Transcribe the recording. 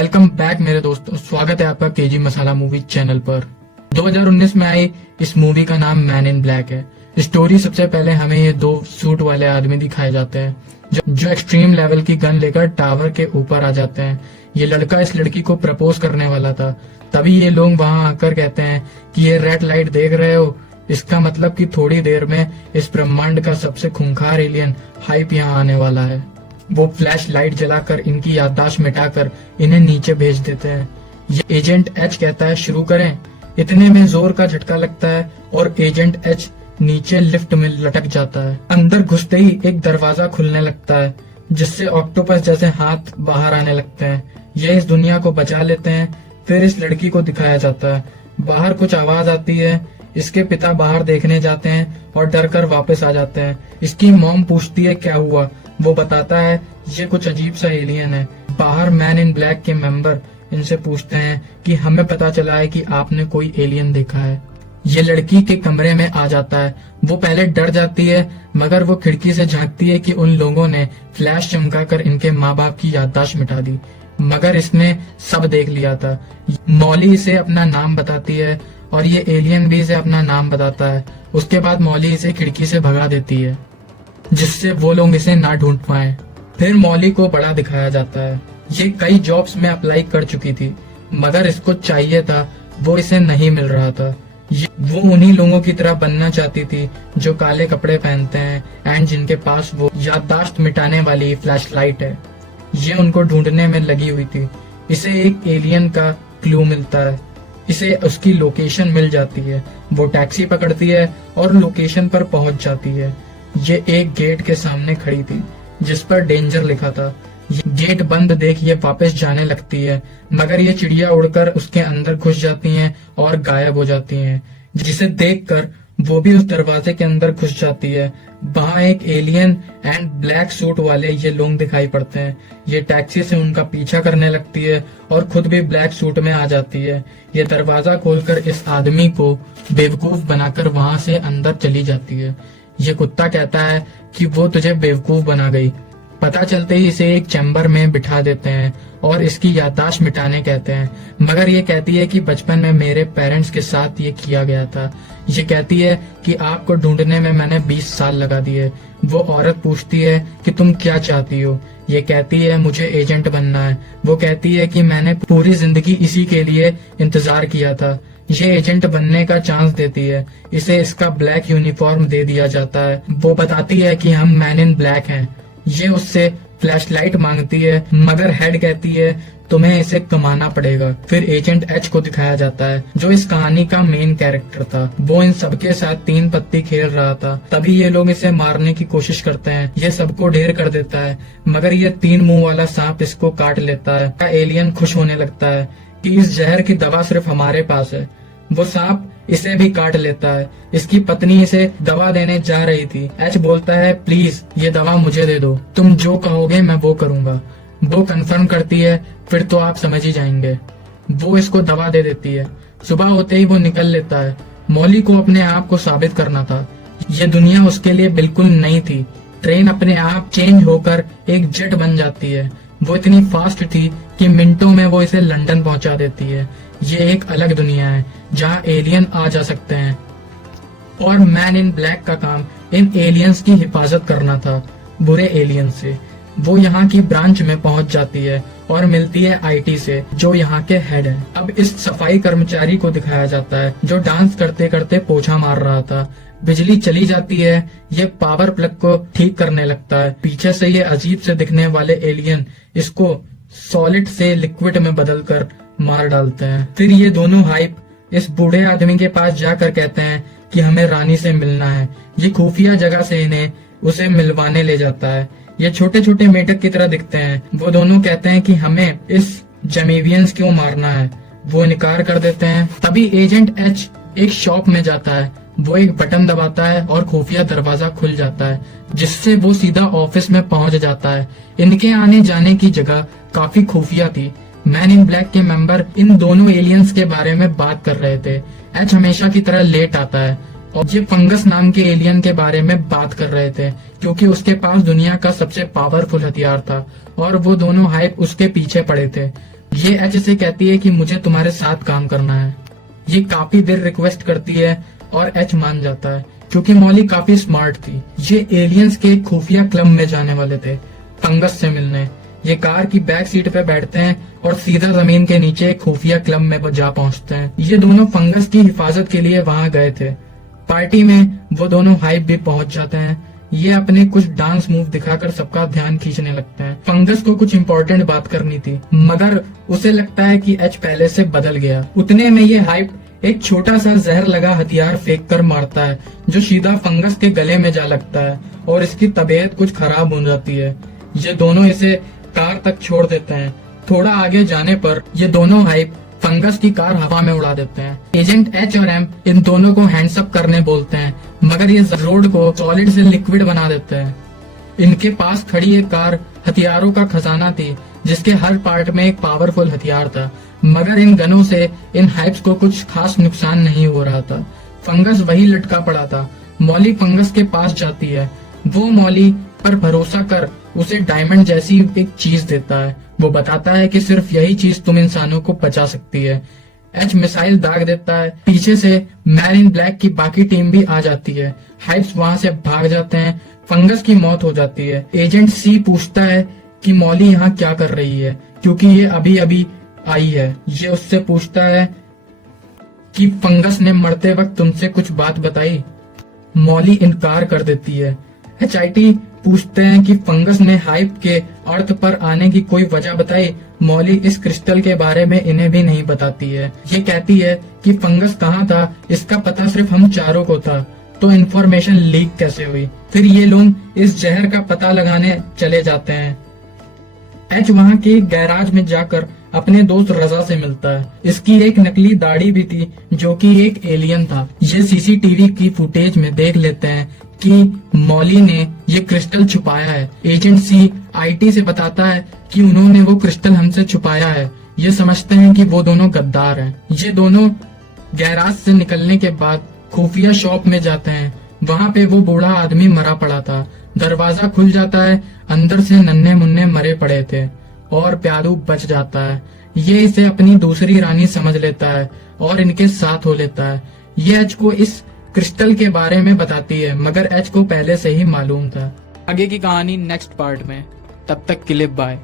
Welcome back मेरे दोस्तों, स्वागत है आपका केजी मसाला मूवी चैनल पर। 2019 में आई इस मूवी का नाम मैन इन ब्लैक है। स्टोरी सबसे पहले हमें ये दो सूट वाले आदमी दिखाए जाते हैं जो एक्सट्रीम लेवल की गन लेकर टावर के ऊपर आ जाते हैं। ये लड़का इस लड़की को प्रपोज करने वाला था, तभी ये लोग वहां आकर कहते हैं कि ये रेड लाइट देख रहे हो, इसका मतलब कि थोड़ी देर में इस ब्रह्मांड का सबसे खूंखार एलियन हाइप यहाँ आने वाला है। वो फ्लैश लाइट जलाकर इनकी याददाश्त मिटाकर इन्हें नीचे भेज देते हैं। ये एजेंट एच कहता है शुरू करें। इतने में जोर का झटका लगता है और एजेंट एच नीचे लिफ्ट में लटक जाता है। अंदर घुसते ही एक दरवाजा खुलने लगता है जिससे ऑक्टोपस जैसे हाथ बाहर आने लगते हैं। ये इस दुनिया को बचा लेते हैं। फिर इस लड़की को दिखाया जाता है। बाहर कुछ आवाज आती है। इसके पिता बाहर देखने जाते हैं और डर कर वापस आ जाते हैं। इसकी मॉम पूछती है क्या हुआ। वो बताता है ये कुछ अजीब सा एलियन है। बाहर मैन इन ब्लैक के मेंबर इनसे पूछते हैं कि हमें पता चला है कि आपने कोई एलियन देखा है। ये लड़की के कमरे में आ जाता है। वो पहले डर जाती है मगर वो खिड़की से झांकती है कि उन लोगों ने फ्लैश चमकाकर इनके माँ बाप की याददाश्त मिटा दी, मगर इसने सब देख लिया था। मॉली इसे अपना नाम बताती है और ये एलियन भी इसे अपना नाम बताता है। उसके बाद मॉली इसे खिड़की से भगा देती है जिससे वो लोग इसे ना ढूंढ पाए। फिर मॉली को बड़ा दिखाया जाता है। ये कई जॉब्स में अप्लाई कर चुकी थी मगर इसको चाहिए था वो इसे नहीं मिल रहा था। वो उन्हीं लोगों की तरह बनना चाहती थी जो काले कपड़े पहनते हैं एंड जिनके पास वो याददाश्त मिटाने वाली फ्लैश लाइट है। ये उनको ढूंढने में लगी हुई थी। इसे एक एलियन का क्लू मिलता है। इसे उसकी लोकेशन मिल जाती है। वो टैक्सी पकड़ती है और लोकेशन पर पहुंच जाती है। ये एक गेट के सामने खड़ी थी जिस पर डेंजर लिखा था। ये गेट बंद देख ये वापस जाने लगती है मगर ये चिड़िया उड़कर उसके अंदर घुस जाती हैं और गायब हो जाती हैं, जिसे देखकर वो भी उस दरवाजे के अंदर घुस जाती है। वहाँ एक एलियन एंड ब्लैक सूट वाले ये लोग दिखाई पड़ते हैं। ये टैक्सी से उनका पीछा करने लगती है और खुद भी ब्लैक सूट में आ जाती है। ये दरवाजा खोलकर इस आदमी को बेवकूफ बनाकर वहाँ से अंदर चली जाती है। ये कुत्ता कहता है कि वो तुझे बेवकूफ बना गई। पता चलते ही इसे एक चैम्बर में बिठा देते हैं और इसकी याददाश्त मिटाने कहते हैं, मगर ये कहती है कि बचपन में मेरे पेरेंट्स के साथ ये किया गया था। ये कहती है कि आपको ढूंढने में मैंने 20 साल लगा दिए। वो औरत पूछती है कि तुम क्या चाहती हो। ये कहती है मुझे एजेंट बनना है। वो कहती है कि मैंने पूरी जिंदगी इसी के लिए इंतजार किया था। ये एजेंट बनने का चांस देती है। इसे इसका ब्लैक यूनिफॉर्म दे दिया जाता है। वो बताती है कि हम मैन इन ब्लैक हैं। ये उससे फ्लैशलाइट मांगती है मगर हेड कहती है तुम्हें इसे कमाना पड़ेगा। फिर एजेंट एच को दिखाया जाता है जो इस कहानी का मेन कैरेक्टर था। वो इन सबके साथ 3 पत्ती खेल रहा था। तभी ये लोग इसे मारने की कोशिश करते हैं। ये सबको ढेर कर देता है मगर ये 3 मुंह वाला सांप इसको काट लेता है। एलियन खुश होने लगता है कि इस जहर की दवा सिर्फ हमारे पास है। वो सांप इसे भी काट लेता है। इसकी पत्नी इसे दवा देने जा रही थी। एच बोलता है प्लीज ये दवा मुझे दे दो, तुम जो कहोगे मैं वो करूंगा। वो कंफर्म करती है फिर तो आप समझ ही जाएंगे। वो इसको दवा दे देती है। सुबह होते ही वो निकल लेता है। मॉली को अपने आप को साबित करना था। ये दुनिया उसके लिए बिल्कुल नई थी। ट्रेन अपने आप चेंज होकर एक जेट बन जाती है। वो इतनी फास्ट थी कि मिनटों में वो इसे लंदन पहुंचा देती है। ये एक अलग दुनिया है जहाँ एलियन आ जा सकते हैं और मैन इन ब्लैक का काम इन एलियंस की हिफाजत करना था बुरे एलियन से। वो यहाँ की ब्रांच में पहुंच जाती है और मिलती है आईटी से जो यहाँ के हेड है। अब इस सफाई कर्मचारी को दिखाया जाता है जो डांस करते करते पोछा मार रहा था। बिजली चली जाती है। ये पावर प्लग को ठीक करने लगता है। पीछे से ये अजीब से दिखने वाले एलियन इसको सॉलिड से लिक्विड में बदलकर मार डालते हैं। फिर ये दोनों हाइप इस बूढ़े आदमी के पास जाकर कहते हैं कि हमें रानी से मिलना है। ये खुफिया जगह से इन्हें उसे मिलवाने ले जाता है। ये छोटे छोटे मेढक की तरह दिखते हैं। वो दोनों कहते हैं कि हमें इस जमीवियंस क्यों मारना है। वो इनकार कर देते हैं। तभी एजेंट एच एक शॉप में जाता है। वो एक बटन दबाता है और खुफिया दरवाजा खुल जाता है जिससे वो सीधा ऑफिस में पहुंच जाता है। इनके आने जाने की जगह काफी खुफिया थी। मैन इन ब्लैक के मेंबर इन दोनों एलियंस के बारे में बात कर रहे थे। एच हमेशा की तरह लेट आता है और ये फंगस नाम के एलियन के बारे में बात कर रहे थे क्योंकि उसके पास दुनिया का सबसे पावरफुल हथियार था और वो दोनों हाइप उसके पीछे पड़े थे। ये एच से कहती है कि मुझे तुम्हारे साथ काम करना है। ये काफी देर रिक्वेस्ट करती है और एच मान जाता है क्योंकि मॉली काफी स्मार्ट थी। ये एलियंस के खुफिया क्लब में जाने वाले थे फंगस से मिलने। ये कार की बैक सीट पे बैठते हैं और सीधा जमीन के नीचे खुफिया क्लब में जा पहुंचते हैं। ये दोनों फंगस की हिफाजत के लिए वहां गए थे। पार्टी में वो दोनों हाइप भी पहुंच जाते हैं। ये अपने कुछ डांस मूव दिखाकर सबका ध्यान खींचने लगते हैं। फंगस को कुछ इम्पोर्टेंट बात करनी थी मगर उसे लगता है कि एच पहले से बदल गया। उतने में ये हाइप एक छोटा सा जहर लगा हथियार फेंक कर मारता है जो सीधा फंगस के गले में जा लगता है और इसकी तबीयत कुछ खराब हो जाती है। ये दोनों इसे कार तक छोड़ देते हैं। थोड़ा आगे जाने पर ये दोनों हाइप फंगस की कार हवा में उड़ा देते हैं। एजेंट एच और एम इन दोनों को हैंड्स अप करने बोलते हैं मगर ये रोड को सॉलिड से लिक्विड बना देते हैं। इनके पास खड़ी एक कार हथियारों का खजाना थी जिसके हर पार्ट में एक पावरफुल हथियार था मगर इन गनों से इन हाइप्स को कुछ खास नुकसान नहीं हो रहा था। फंगस वही लटका पड़ा था। मॉली फंगस के पास जाती है। वो मॉली पर भरोसा कर उसे डायमंड जैसी एक चीज देता है। वो बताता है कि सिर्फ यही चीज तुम इंसानों को बचा सकती है। एच मिसाइल दाग देता है। पीछे से मैन इन ब्लैक की बाकी टीम भी आ जाती है। हाइप्स वहां से भाग जाते हैं। फंगस की मौत हो जाती है। एजेंट सी पूछता है कि मॉली यहाँ क्या कर रही है क्योंकि ये अभी अभी आई है। ये उससे पूछता है कि फंगस ने मरते वक्त तुमसे कुछ बात बताई। मॉली इनकार कर देती है। एचआईटी पूछते हैं कि फंगस ने हाइप के अर्थ पर आने की कोई वजह बताई। मॉली इस क्रिस्टल के बारे में इन्हें भी नहीं बताती है। ये कहती है कि फंगस कहाँ था इसका पता सिर्फ हम चारों को था तो इन्फॉर्मेशन लीक कैसे हुई। फिर ये लोग इस जहर का पता लगाने चले जाते हैं। एच वहाँ के गैराज में जाकर अपने दोस्त रजा से मिलता है। इसकी एक नकली दाढ़ी भी थी जो कि एक एलियन था। ये सीसीटीवी की फुटेज में देख लेते हैं कि मॉली ने ये क्रिस्टल छुपाया है। एजेंट सी आईटी से बताता है कि उन्होंने वो क्रिस्टल हमसे छुपाया है। ये समझते हैं कि वो दोनों गद्दार हैं। ये दोनों गैराज से निकलने के बाद खुफिया शॉप में जाते हैं। वहाँ पे वो बूढ़ा आदमी मरा पड़ा था। दरवाजा खुल जाता है। अंदर से नन्हे मुन्ने मरे पड़े थे और प्यारू बच जाता है। ये इसे अपनी दूसरी रानी समझ लेता है और इनके साथ हो लेता है। ये एच को इस क्रिस्टल के बारे में बताती है मगर एच को पहले से ही मालूम था। आगे की कहानी नेक्स्ट पार्ट में। तब तक के लिए बाय।